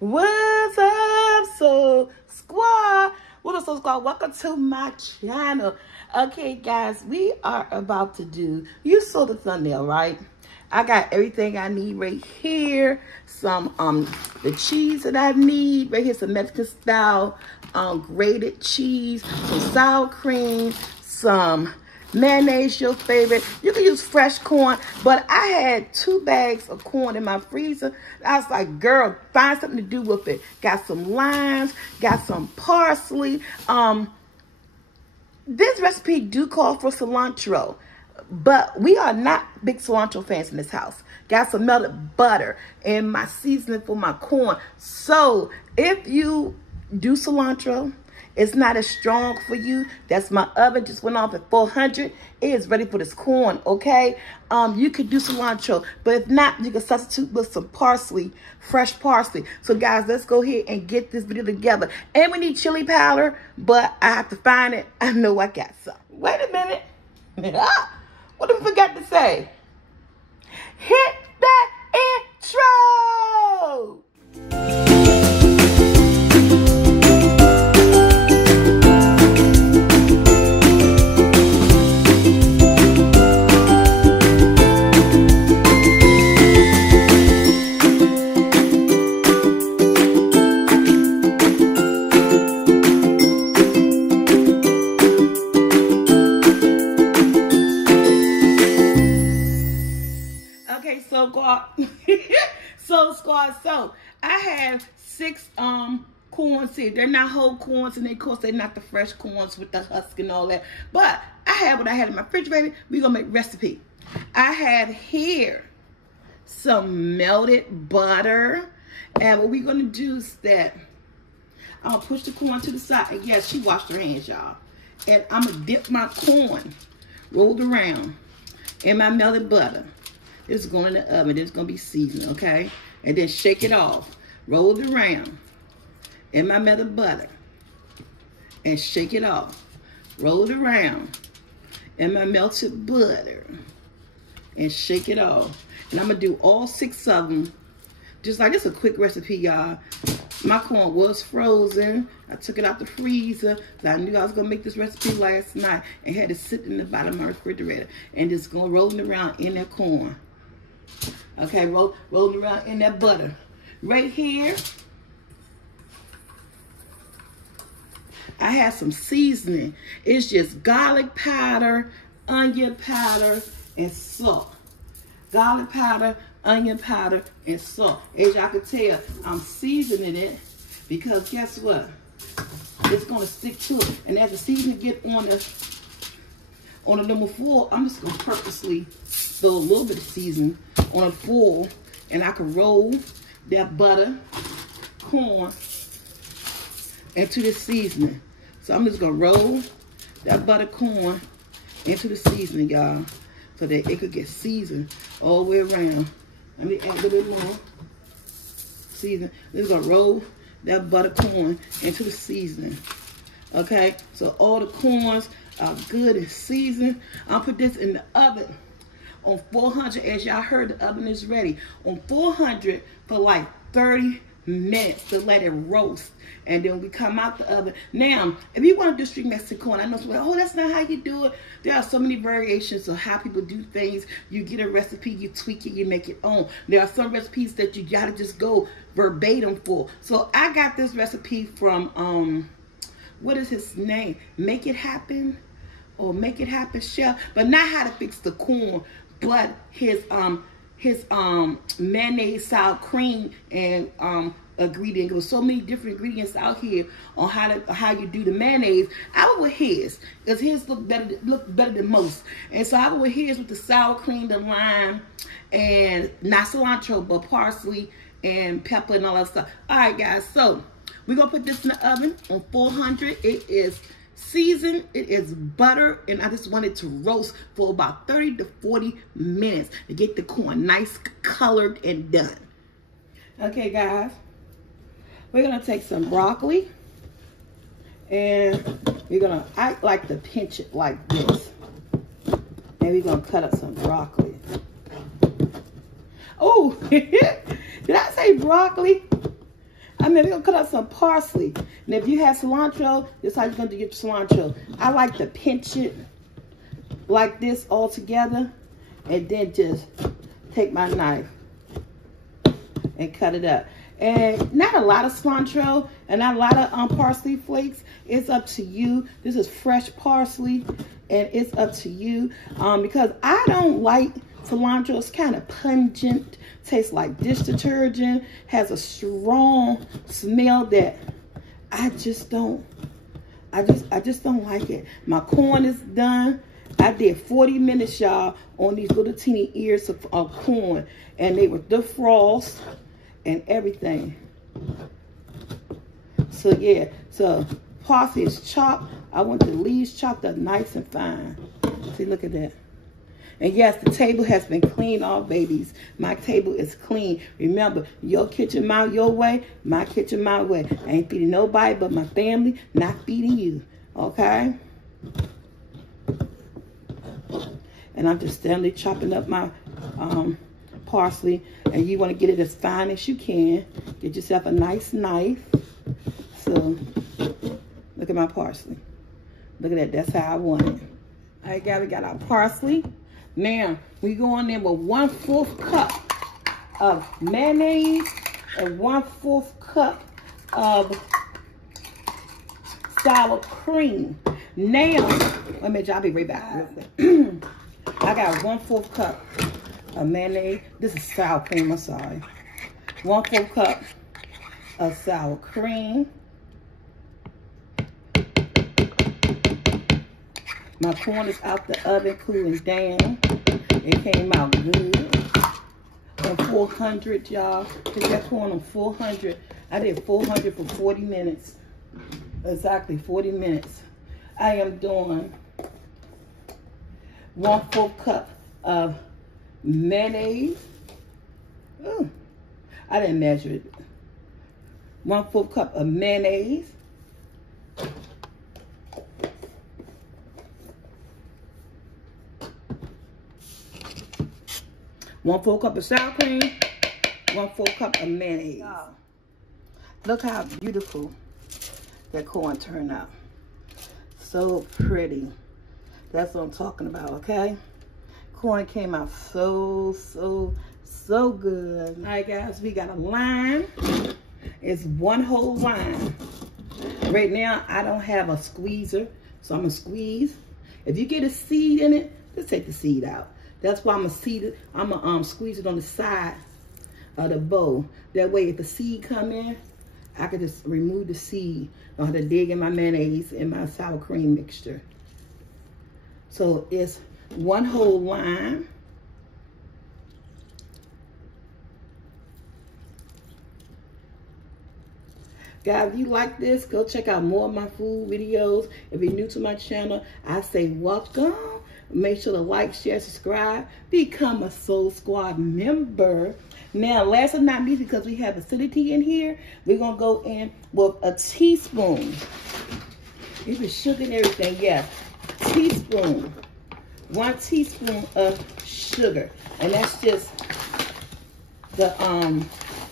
What's up, Soul Squad? What up, Soul Squad? Welcome to my channel. Okay, guys, we are about to do, you saw the thumbnail, right? I got everything I need right here. Some the cheese that I need right here, some Mexican style grated cheese, some sour cream, some mayonnaise, your favorite. You can use fresh corn, but I had 2 bags of corn in my freezer. I was like, girl, find something to do with it. Got some limes, got some parsley. This recipe do call for cilantro, but we are not big cilantro fans in this house. Got some melted butter and my seasoning for my corn. So if you do cilantro, it's not as strong for you. That's my oven. Just went off at 400. It is ready for this corn, okay? You could do cilantro, but if not, you can substitute with some parsley, fresh parsley. So guys, let's go ahead and get this video together. And we need chili powder, but I have to find it. I know I got some. Wait a minute. What did we forget to say? Hit that intro! So I have 6 corns here. They're not whole corns, and of course they're not the fresh corns with the husk and all that. But I have what I had in my refrigerator. We're gonna make recipe. I have here some melted butter, and what we're gonna do is that I'm gonna push the corn to the side. And yes, she washed her hands, y'all. And I'm gonna dip my corn rolled around in my melted butter. This is going in the oven. This is gonna be seasoned, okay? And then shake it off. Roll it around in my melted butter. And shake it off. Roll it around in my melted butter. And shake it off. And I'm going to do all 6 of them. Just like this, a quick recipe, y'all. My corn was frozen. I took it out the freezer. I knew I was going to make this recipe last night. And had it sit in the bottom of my refrigerator. And just go rolling around in that corn. Okay, rolling around in that butter. Right here, I have some seasoning. It's just garlic powder, onion powder, and salt. Garlic powder, onion powder, and salt. As y'all can tell, I'm seasoning it because guess what? It's gonna stick to it. And as the seasoning get on the number 4, I'm just gonna purposely throw a little bit of seasoning on a foil, and I can roll that butter, corn, into the seasoning. So I'm just gonna roll that butter corn into the seasoning, y'all, so that it could get seasoned all the way around. Let me add a little bit more seasoning. I'm just gonna roll that butter corn into the seasoning. Okay, so all the corns are good and seasoned. I'll put this in the oven on 400. As y'all heard, the oven is ready on 400 for like 30 minutes to let it roast. And then we come out the oven. Now, if you want to do street Mexican corn, I know some, oh, that's not how you do it. There are so many variations of how people do things. You get a recipe, you tweak it, you make it own. There are some recipes that you gotta just go verbatim for. So I got this recipe from what is his name? Make It Happen, or Make It Happen Chef, but not how to fix the corn, but his mayonnaise, sour cream, and ingredient. There was so many different ingredients out here on how you do the mayonnaise. I went with his, because his looked better than most. And so I went with his with the sour cream, the lime, and not cilantro, but parsley and pepper and all that stuff. All right, guys, so we're gonna put this in the oven on 400. It is seasoned, it is butter, and I just want it to roast for about 30 to 40 minutes to get the corn nice colored and done. Okay, guys, we're gonna take some broccoli, and I like to pinch it like this, and we're gonna cut up some broccoli. Oh, did I say broccoli? I mean, we're going to cut up some parsley. And if you have cilantro, this is how you're going to get cilantro. I like to pinch it like this all together. And then just take my knife and cut it up. And not a lot of cilantro and not a lot of parsley flakes. It's up to you. This is fresh parsley. And it's up to you. Because I don't like cilantro. It's kind of pungent. Tastes like dish detergent. Has a strong smell that I just don't. I just don't like it. My corn is done. I did 40 minutes, y'all, on these little teeny ears of corn. And they were defrosted and everything. So, yeah. So, parsley is chopped. I want the leaves chopped up nice and fine. See, look at that. And yes, the table has been cleaned off, babies. My table is clean. Remember, your kitchen my your way, my kitchen my way. I ain't feeding nobody but my family, not feeding you. Okay? And I'm just steadily chopping up my parsley. And you want to get it as fine as you can. Get yourself a nice knife. So, look at my parsley. Look at that. That's how I want it. All right, guys, we got our parsley. Now, we go on there with 1/4 cup of mayonnaise and 1/4 cup of sour cream. Now, wait a minute, y'all, I'll be right back. I got 1/4 cup of mayonnaise. This is sour cream, I'm sorry. 1/4 cup of sour cream. My corn is out the oven, cooling down. It came out good. On 400, y'all. Put that corn on 400. I did 400 for 40 minutes. Exactly 40 minutes. I am doing 1/4 cup of mayonnaise. Ooh, I didn't measure it. 1/4 cup of mayonnaise. 1/4 cup of sour cream, 1/4 cup of mayonnaise. Look how beautiful that corn turned out. So pretty. That's what I'm talking about, okay? Corn came out so good. All right, guys, we got a lime. It's 1 whole lime. Right now, I don't have a squeezer, so I'm gonna squeeze. If you get a seed in it, just take the seed out. That's why I'm gonna squeeze it on the side of the bowl. That way, if a seed come in, I can just remove the seed. I don't have to dig in my mayonnaise and my sour cream mixture. So it's 1 whole lime. Guys, if you like this, go check out more of my food videos. If you're new to my channel, I say welcome. Make sure to like, share, subscribe. Become a Soul Squad member. Now, last but not least, because we have acidity in here, we're going to go in with a teaspoon. Even sugar and everything, yeah. Teaspoon. 1 teaspoon of sugar. And that's just the,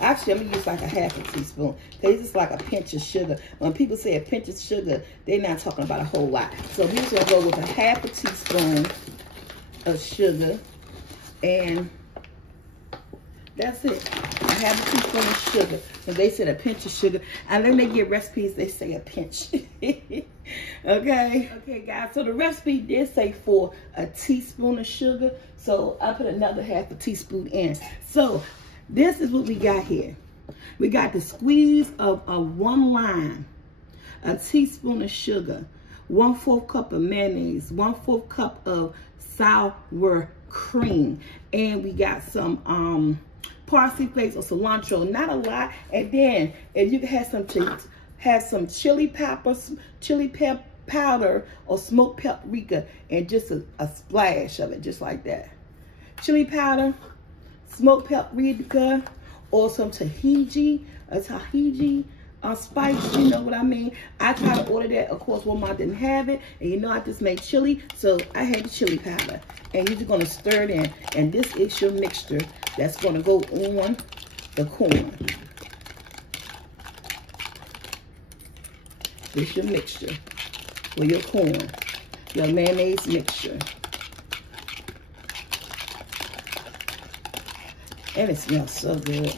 actually, I'm going to use like a 1/2 teaspoon. Because it's like a pinch of sugar. When people say a pinch of sugar, they're not talking about a whole lot. So we're just going to go with a 1/2 teaspoon of sugar. And that's it. A 1/2 teaspoon of sugar. And they said a pinch of sugar. And then they get recipes, they say a pinch. Okay? Okay, guys. So the recipe did say for a teaspoon of sugar. So I put another 1/2 teaspoon in. So this is what we got here. We got the squeeze of 1 lime, a teaspoon of sugar, 1/4 cup of mayonnaise, 1/4 cup of sour cream, and we got some parsley flakes or cilantro, not a lot. And then if you have some chili powder or smoked paprika, and just a splash of it, just like that. Chili powder, smoked paprika, or some Tahiti spice, you know what I mean? I tried to order that. Of course, Walmart didn't have it. And you know I just made chili, so I had the chili powder. And you're just going to stir it in. And this is your mixture that's going to go on the corn. This is your mixture for your corn, your mayonnaise mixture. And it smells so good.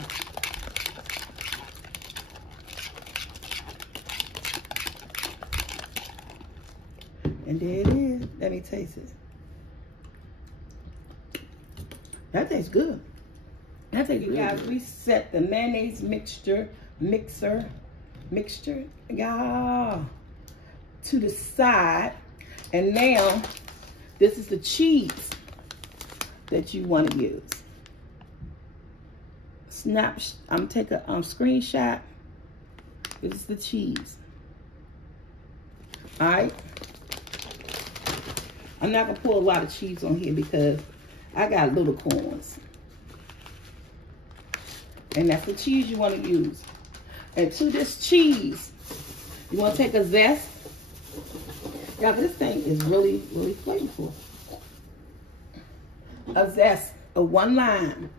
And there it is. Let me taste it. That tastes good. That tastes good. Guys, we set the mayonnaise mixture, y'all, to the side. And now, this is the cheese that you want to use. I'm take a screenshot. This is the cheese. All right. I'm not gonna pour a lot of cheese on here because I got little corns, and that's the cheese you want to use. And to this cheese, you want to take a zest. Y'all, this thing is really, really flavorful. A zest of 1 lime.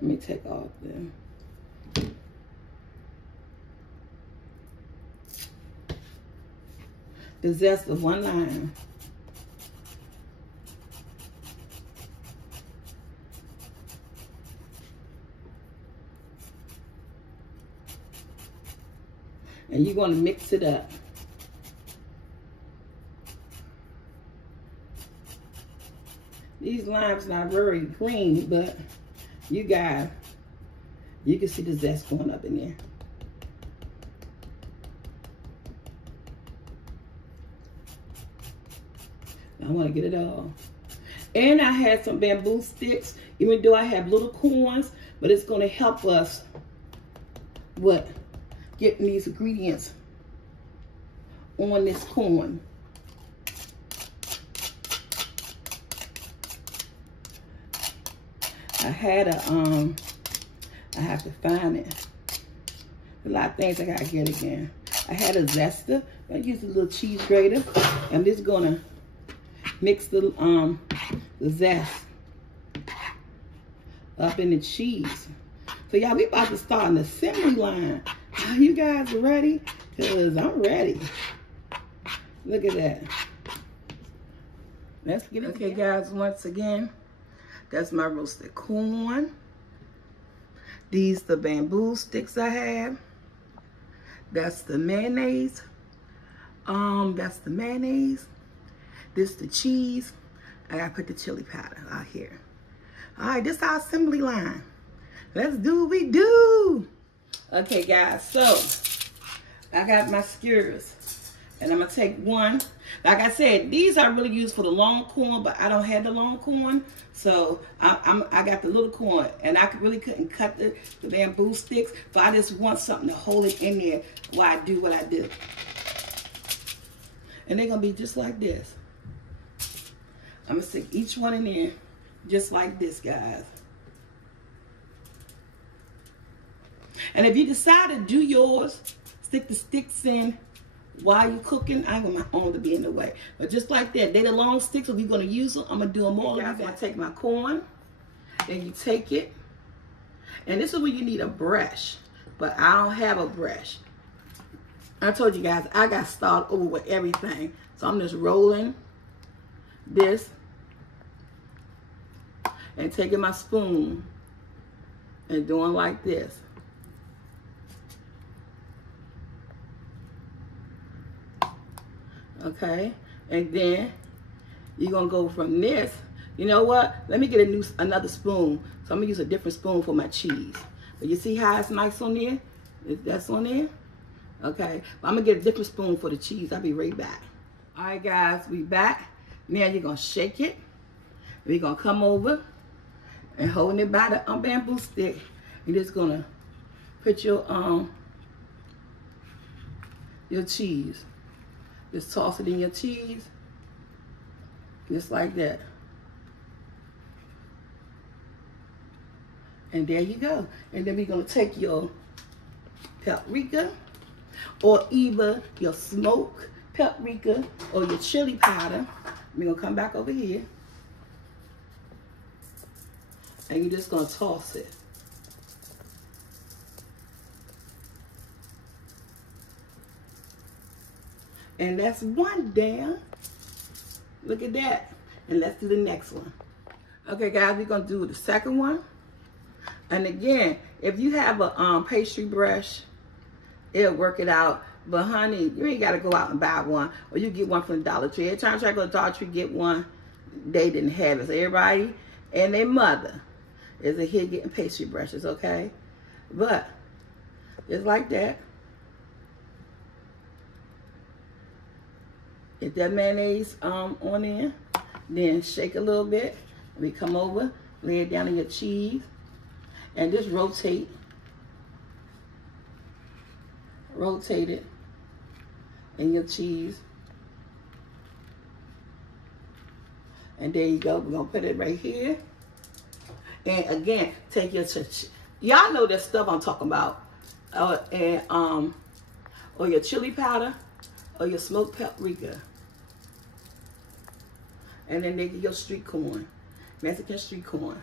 Let me take off them. The zest of 1 lime. And you're going to mix it up. These limes not very green, but you can see the zest going up in there. I want to get it all. And I had some bamboo sticks, even though I have little corns, but it's going to help us with getting these ingredients on this corn. I had a, I have to find it. A lot of things I gotta get again. I had a zester. I used a little cheese grater. I'm just gonna mix the zest up in the cheese. So y'all, we about to start an assembly line. Are you guys ready? Cause I'm ready. Look at that. Let's get it. Okay, guys, once again, that's my roasted corn. These the bamboo sticks I have. That's the mayonnaise. That's the mayonnaise. This the cheese. I gotta put the chili powder out here. All right, this is our assembly line. Let's do what we do. Okay, guys, so I got my skewers. And I'm gonna take one. Like I said, these are really used for the long corn, but I don't have the long corn. So I got the little corn, and I really couldn't cut the bamboo sticks. But I just want something to hold it in there while I do what I do. And they're gonna be just like this. I'm gonna stick each one in there just like this, guys. And if you decide to do yours, stick the sticks in while you're cooking. I ain't want my own to be in the way. But just like that, they're the long sticks. If you're going to use them, I'm going to do them all. I'm going to take my corn. Then you take it. And this is when you need a brush. But I don't have a brush. I told you guys, I got to start over with everything. So I'm just rolling this. And taking my spoon. And doing like this. Okay, and then you're gonna go from this. You know what? Let me get another spoon. So I'm gonna use a different spoon for my cheese. But you see how it's nice on there? That's on there. Okay, but I'm gonna get a different spoon for the cheese. I'll be right back. All right, guys, we back. Now you're gonna shake it. We're gonna come over and holding it by the bamboo stick. You're just gonna put your cheese. Just toss it in your cheese, just like that. And there you go. And then we're gonna take your paprika, or either your smoked paprika or your chili powder. We're gonna come back over here. And you're just gonna toss it. And that's one down. Look at that. And let's do the next one. Okay, guys, we're going to do the second one. And again, if you have a pastry brush, it'll work it out. But honey, you ain't got to go out and buy one. Or you get one from the Dollar Tree. Every time I try to go to Dollar Tree, get one, they didn't have it. So everybody and their mother is a here getting pastry brushes, okay? But just like that. Get that mayonnaise on in. Then shake a little bit. We come over, lay it down in your cheese, and just rotate. Rotate it in your cheese. And there you go. We're going to put it right here. And again, take your, y'all know that stuff I'm talking about. Or your chili powder, or your smoked paprika. And then they get your street corn, Mexican street corn.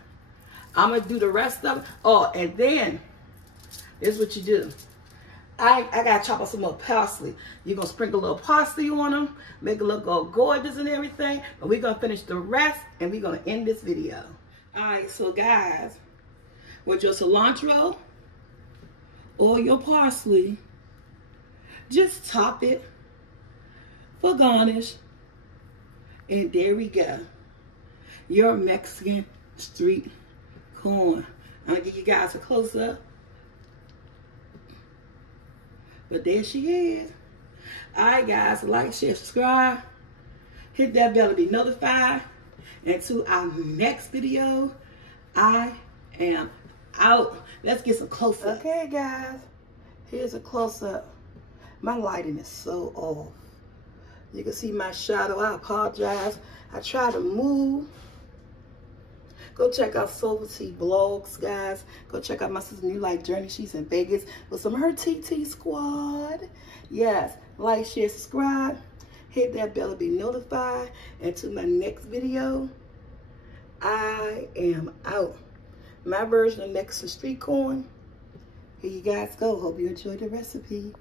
I'm going to do the rest of it. Oh, and then, this is what you do. I got to chop up some more parsley. You're going to sprinkle a little parsley on them, make it look all gorgeous and everything. But we're going to finish the rest, and we're going to end this video. All right, so guys, with your cilantro or your parsley, just top it for garnish. And there we go. Your Mexican street corn. I'm going to give you guys a close-up. But there she is. All right, guys. Like, share, subscribe. Hit that bell to be notified. And to our next video, I am out. Let's get some close-up. Okay, guys. Here's a close-up. My lighting is so off. You can see my shadow. I apologize. I try to move. Go check out SoulfulT blogs, guys. Go check out my sister New Life Journey. She's in Vegas with some of her TT squad. Yes, like, share, subscribe. Hit that bell to be notified. And to my next video, I am out. My version of Mexican street corn. Here you guys go. Hope you enjoyed the recipe.